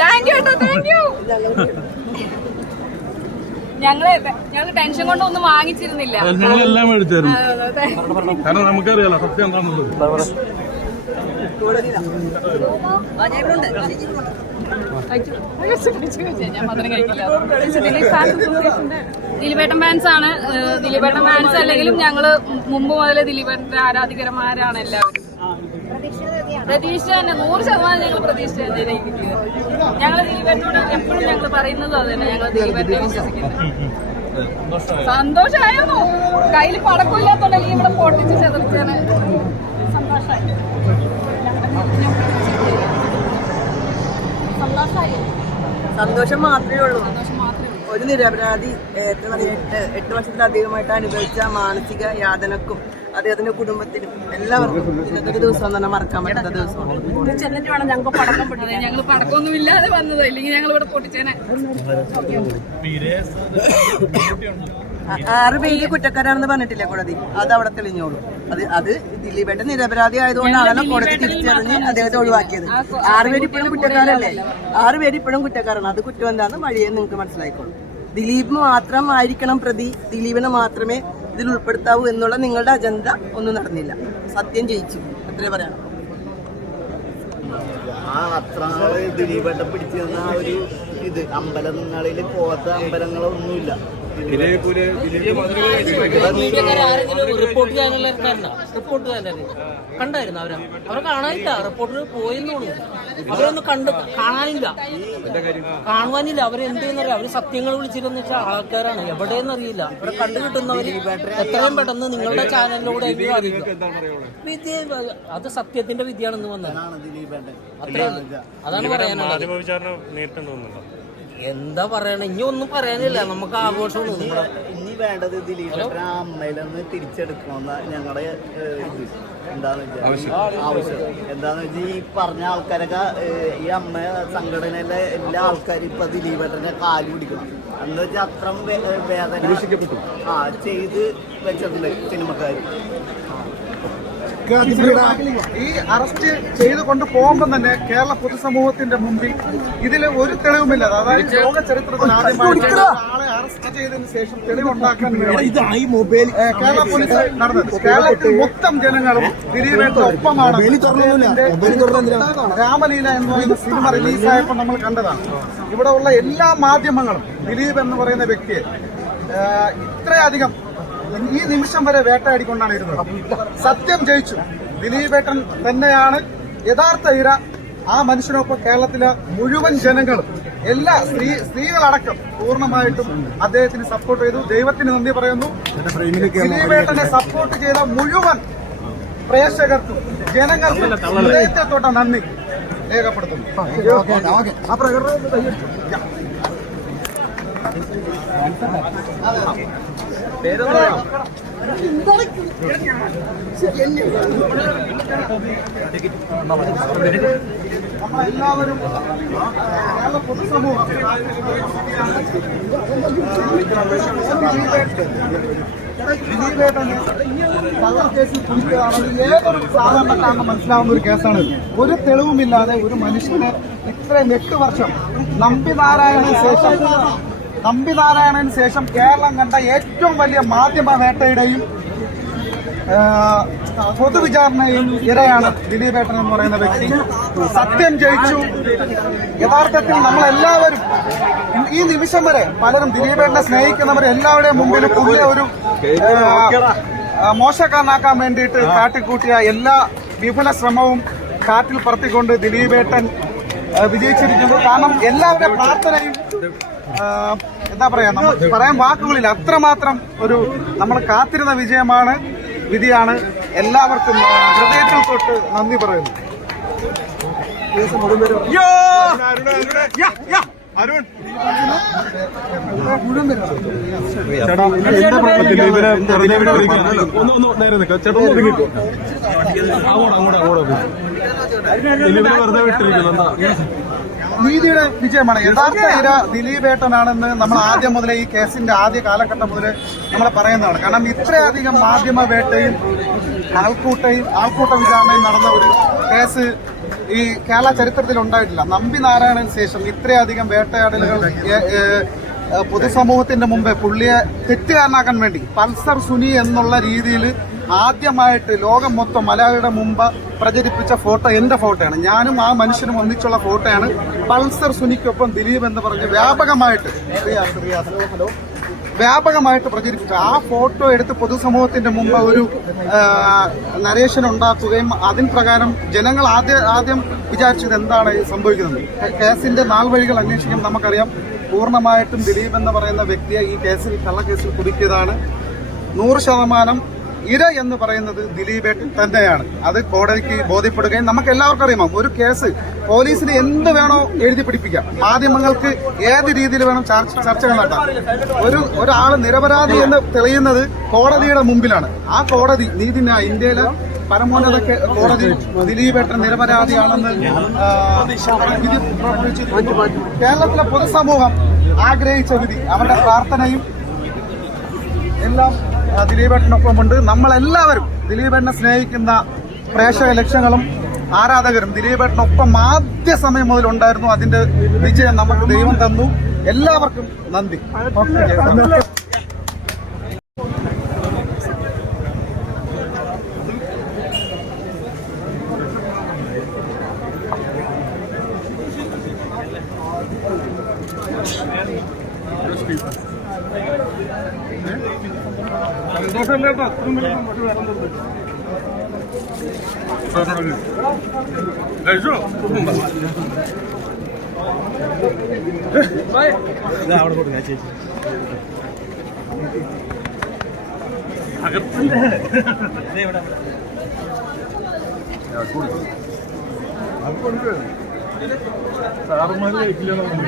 Thank you കേട്ടോ, thank you. ഞങ്ങള് tension കൊണ്ടൊന്നും വാങ്ങിച്ചിരുന്നില്ല. ഞങ്ങളെല്ലാം മേടിച്ചായിരുന്നു. കാരണം നമുക്കറിയാലോ സത്യം എന്താണെന്നുള്ളത്. ഞാൻ മധുരം കഴിക്കില്ല. ദിലീപേട്ടൻ ഫാൻസ് ആണ്. ദിലീപേട്ടൻ ഫാൻസ് അല്ലെങ്കിലും ഞങ്ങള് മുമ്പ് മുതലേ ദിലീപേട്ടന്റെ ആരാധികരന്മാരാണ് എല്ലാവരും. പ്രതീക്ഷ തന്നെ 100% ഞങ്ങൾ പ്രതീക്ഷ തന്നെ. ഞങ്ങൾ ദിലീപേട്ടനോട് എപ്പോഴും ഞങ്ങൾ പറയുന്നത് അത് തന്നെ. ഞങ്ങൾ ദിലീപേട്ടനെ വിശ്വസിക്കുന്നത്. സന്തോഷമായിരുന്നു. കയ്യിൽ പടക്കമില്ലാത്തോണ്ടെങ്കിൽ ഇവിടെ പൊട്ടിച്ച് ചെതറിച്ചാണ്. സന്തോഷമായി. സന്തോഷം മാത്രമേ ഉള്ളൂ. ഒരു നിരപരാധി 8 വർഷത്തിലധികമായിട്ട് അനുഭവിച്ച മാനസിക യാതനക്കും അദ്ദേഹത്തിന്റെ കുടുംബത്തിനും എല്ലാവർക്കും ഇന്നത്തെ ഒരു ദിവസം തന്നെ മറക്കാൻ പറ്റാത്ത ദിവസമാണ്. ഞങ്ങൾക്ക് പടക്കം പൊട്ടിച്ചത്. ഞങ്ങൾ പടക്കമൊന്നും ഇല്ലാതെ വന്നത്, ഇല്ലെങ്കിൽ ഞങ്ങൾ ഇവിടെ പൊട്ടിച്ചേനെ. 6 പേര് കുറ്റക്കാരാണെന്ന് പറഞ്ഞിട്ടില്ല കോടതി. അത് അവിടെ തെളിഞ്ഞോളൂ. അത് ദിലീപേട്ടൻ നിരപരാധി ആയതുകൊണ്ടാണല്ലോ കോടതി തിരിച്ചറിഞ്ഞ് അദ്ദേഹത്തെ ഒഴിവാക്കിയത്. 6 പേര് ഇപ്പോഴും കുറ്റക്കാരല്ലേ? 6 പേര് ഇപ്പോഴും കുറ്റക്കാരാണ്. അത് കുറ്റം എന്താണെന്ന് വഴിയെ നിങ്ങൾക്ക് മനസ്സിലായിക്കോളൂ. ദിലീപ് മാത്രം ആയിരിക്കണം പ്രതി, ദിലീപിനെ മാത്രമേ ഇതിൽ ഉൾപ്പെടുത്താവൂ എന്നുള്ള നിങ്ങളുടെ അജണ്ട ഒന്നും നടന്നില്ല. സത്യം ജയിച്ചു, അത്രേ പറയാം. അത്ര നാള് ദിലീപേട്ടൻ പിടിച്ചു തന്ന ഒരു ഇത് അമ്പലങ്ങളിൽ പോകാത്ത അമ്പലങ്ങളൊന്നുമില്ല. റിപ്പോർട്ട് ചാനലുകാരനാ, റിപ്പോർട്ട് ചാനൽ കണ്ടായിരുന്നു. അവരെ കാണാനില്ല. റിപ്പോർട്ടർ പോയെന്ന് തോന്നുന്നു. അവരൊന്നും കാണാനില്ല, കാണുവാനില്ല. അവരെന്ത് ചെയ്യുന്നറിയാം. അവര് സത്യങ്ങൾ വിളിച്ചിരുന്ന വെച്ചാൽ ആൾക്കാരാണ്. എവിടെയെന്നറിയില്ല. അവരെ കണ്ടുകിട്ടുന്നവര് എത്രയും പെട്ടെന്ന് നിങ്ങളുടെ ചാനലിലൂടെ എങ്കിലും അറിയില്ല. വിദ്യ അത് സത്യത്തിന്റെ വിദ്യയാണെന്ന് വന്നത്. അത്രയും അതാണ് പറയാനുള്ളത്. എന്താ പറയണ, ഇനി ഒന്നും പറയാനില്ല. നമുക്ക് ആഘോഷമാണ് ഇനി വേണ്ടത് ദിലീപേട്ടൻ അമ്മയിലൊന്ന് തിരിച്ചെടുക്കണമെന്ന ഞങ്ങളുടെ ഇത് എന്താന്ന് വെച്ചാൽ ആവശ്യം എന്താന്ന് വെച്ചാൽ ഈ പറഞ്ഞ ആൾക്കാരൊക്കെ ഈ അമ്മ സംഘടനയിലെ എല്ലാ ആൾക്കാരും ഇപ്പൊ ദിലീപേട്ടന്റെ കാല് പിടിക്കണം. എന്ന് വെച്ചാൽ അത്രയും വേദന ചെയ്ത് വെച്ചിട്ടുണ്ട് സിനിമക്കാര്. ഈ അറസ്റ്റ് ചെയ്ത് കൊണ്ടുപോകുമ്പോൾ തന്നെ കേരള പൊതുസമൂഹത്തിന്റെ മുമ്പിൽ ഇതിൽ ഒരു തെളിവുമില്ല. അതായത് ലോക ചരിത്രത്തിൽ ആദ്യമായിട്ട് ആളെ അറസ്റ്റ് ചെയ്തതിനു ശേഷം തെളിവുണ്ടാക്കാൻ കേരള പോലീസ് നടന്നത്. കേരളത്തിൽ മൊത്തം ജനങ്ങളും ദിലീപേട്ടൻ ഒപ്പമാണ്. രാമലീല എന്ന് പറയുന്ന സിനിമ റിലീസായപ്പോൾ നമ്മൾ കണ്ടതാണ്. ഇവിടെ ഉള്ള എല്ലാ മാധ്യമങ്ങളും ദിലീപ് എന്ന് പറയുന്ന വ്യക്തിയെ ഇത്രയധികം ഈ നിമിഷം വരെ വേട്ടയാടിക്കൊണ്ടാണ് ഇരുന്നത്. സത്യം ജയിച്ചു. ദിലീപേട്ടൻ തന്നെയാണ് യഥാർത്ഥ ഇര. ആ മനുഷ്യനൊപ്പം കേരളത്തിലെ മുഴുവൻ ജനങ്ങളും എല്ലാ സ്ത്രീകളടക്കം പൂർണ്ണമായിട്ടും അദ്ദേഹത്തിന് സപ്പോർട്ട് ചെയ്തു. ദൈവത്തിന് നന്ദി പറയുന്നു. ദിലീപേട്ടനെ സപ്പോർട്ട് ചെയ്ത മുഴുവൻ പ്രേക്ഷകർക്കും ജനങ്ങൾക്കും ഹൃദയത്തെ തൊട്ട നന്ദി രേഖപ്പെടുത്തുന്നു. നമ്മളെല്ലാവരും കേരള പൊതുസമൂഹം ദിലീപേട്ടന് കള്ളക്കേസിൽ കുടിക്കുകയാണെങ്കിൽ ഏതൊരു സാധാരണക്കാരന് മനസ്സിലാവുന്ന ഒരു കേസാണ്. ഒരു തെളിവുമില്ലാതെ ഒരു മനുഷ്യന് ഇത്രയും 8 വർഷം നമ്പിനാരായണന് ശേഷം കേരളം കണ്ട ഏറ്റവും വലിയ മാധ്യമ വേട്ടയുടെയും പൊതുവിചാരണയും ഇരയാണ് ദിലീപേട്ടൻ എന്ന് പറയുന്ന വ്യക്തി. സത്യം ജയിച്ചു. യഥാർത്ഥത്തിൽ നമ്മളെല്ലാവരും ഈ നിമിഷം വരെ പലരും ദിലീപേട്ടനെ സ്നേഹിക്കുന്നവർ എല്ലാവരുടെയും മുമ്പിൽ പുതിയ ഒരു മോശക്കാരനാക്കാൻ വേണ്ടിയിട്ട് കാട്ടിക്കൂട്ടിയ എല്ലാ വിഫല ശ്രമവും കാറ്റിൽ പറത്തിക്കൊണ്ട് ദിലീപേട്ടൻ വിജയിച്ചിരിക്കുന്നു. കാരണം എല്ലാവരുടെയും പ്രാർത്ഥനയും എന്താ പറയാ, നമ്മൾ പറയാൻ വാക്കുകളില്ല. അത്രമാത്രം ഒരു നമ്മൾ കാത്തിരുന്ന വിധിയാണ്. എല്ലാവർക്കും ഹൃദയത്തിൽ തൊട്ട് നന്ദി പറയുന്നു. അരുൺ നീതിയുടെ വിജയമാണ്. യഥാർത്ഥ ഇര ദിലീപേട്ടനാണെന്ന് നമ്മൾ ആദ്യം മുതലേ ഈ കേസിന്റെ ആദ്യ കാലഘട്ടം മുതൽ നമ്മൾ പറയുന്നതാണ്. കാരണം ഇത്രയധികം മാധ്യമ വേട്ടയും ആൾക്കൂട്ട വിചാരണയും നടന്ന ഒരു കേസ് ഈ കേരള ചരിത്രത്തിൽ ഉണ്ടായിട്ടില്ല. നമ്പി നാരായണന് ശേഷം ഇത്രയധികം വേട്ടയാടലുകൾ പൊതുസമൂഹത്തിന്റെ മുമ്പേ പുള്ളിയെ തെറ്റുകാരനാക്കാൻ വേണ്ടി പൾസർ സുനി എന്നുള്ള രീതിയിൽ ആദ്യമായിട്ട് ലോകം മൊത്തം മലയാളിയുടെ മുമ്പ് പ്രചരിപ്പിച്ച ഫോട്ടോ എന്റെ ഫോട്ടോയാണ്. ഞാനും ആ മനുഷ്യനും ഒന്നിച്ചുള്ള ഫോട്ടോയാണ്. പൾസർ സുനിക്കൊപ്പം ദിലീപ് എന്ന് പറഞ്ഞ് വ്യാപകമായിട്ട് പ്രചരിപ്പിച്ചു. ആ ഫോട്ടോ എടുത്ത് പൊതുസമൂഹത്തിന്റെ മുമ്പ് ഒരു നരേഷൻ ഉണ്ടാക്കുകയും അതിന് പ്രകാരം ജനങ്ങൾ ആദ്യം വിചാരിച്ചത് എന്താണ് സംഭവിക്കുന്നത്. കേസിന്റെ നാൾവഴികൾ അന്വേഷിക്കും. നമുക്കറിയാം പൂർണ്ണമായിട്ടും ദിലീപ് എന്ന് പറയുന്ന വ്യക്തിയെ ഈ കേസിൽ കള്ളക്കേസിൽ കുടുക്കിയതാണ്. 100% ഇര എന്ന് പറയുന്നത് ദിലീപേട്ടൻ തന്നെയാണ്. അത് കോടതിക്ക് ബോധ്യപ്പെടുകയും നമുക്ക് എല്ലാവർക്കും അറിയാമോ, ഒരു കേസ് പോലീസിന് എന്ത് വേണോ എഴുതി പിടിപ്പിക്കാം, മാധ്യമങ്ങൾക്ക് ഏത് രീതിയിൽ വേണം ചർച്ചകൾ നടത്താം. ഒരാൾ നിരപരാധി എന്ന് തെളിയുന്നത് കോടതിയുടെ മുമ്പിലാണ്. ആ കോടതി നീതിന്യായ ഇന്ത്യയിലെ പരമോന്നത കോടതി ദിലീപേട്ടൻ നിരപരാധിയാണെന്ന് വിധി പ്രഖ്യാപിച്ചു. കേരളത്തിലെ പൊതുസമൂഹം ആഗ്രഹിച്ച വിധി, അവരുടെ പ്രാർത്ഥനയും എല്ലാം ദിലീപേട്ടനൊപ്പമുണ്ട്. നമ്മളെല്ലാവരും ദിലീപേട്ടനെ സ്നേഹിക്കുന്ന പ്രേക്ഷക ലക്ഷങ്ങളും ആരാധകരും ദിലീപേട്ടനൊപ്പം ആദ്യ സമയം മുതൽ ഉണ്ടായിരുന്നു. അതിന്റെ വിജയം നമുക്ക് ദൈവം തന്നു. എല്ലാവർക്കും നന്ദി. സന്തോഷമല്ലേട്ടാ? കഴിച്ചോ? അവിടെ കൊടുക്കാം ചേച്ചി. സാറുമാര് കഴിക്കില്ല. മുതൽ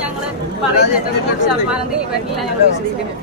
ഞങ്ങള് പറയുന്നുണ്ട് 100% ദിലീപേട്ടനില്ല ഞങ്ങൾ വിശ്വസിക്കുന്നു.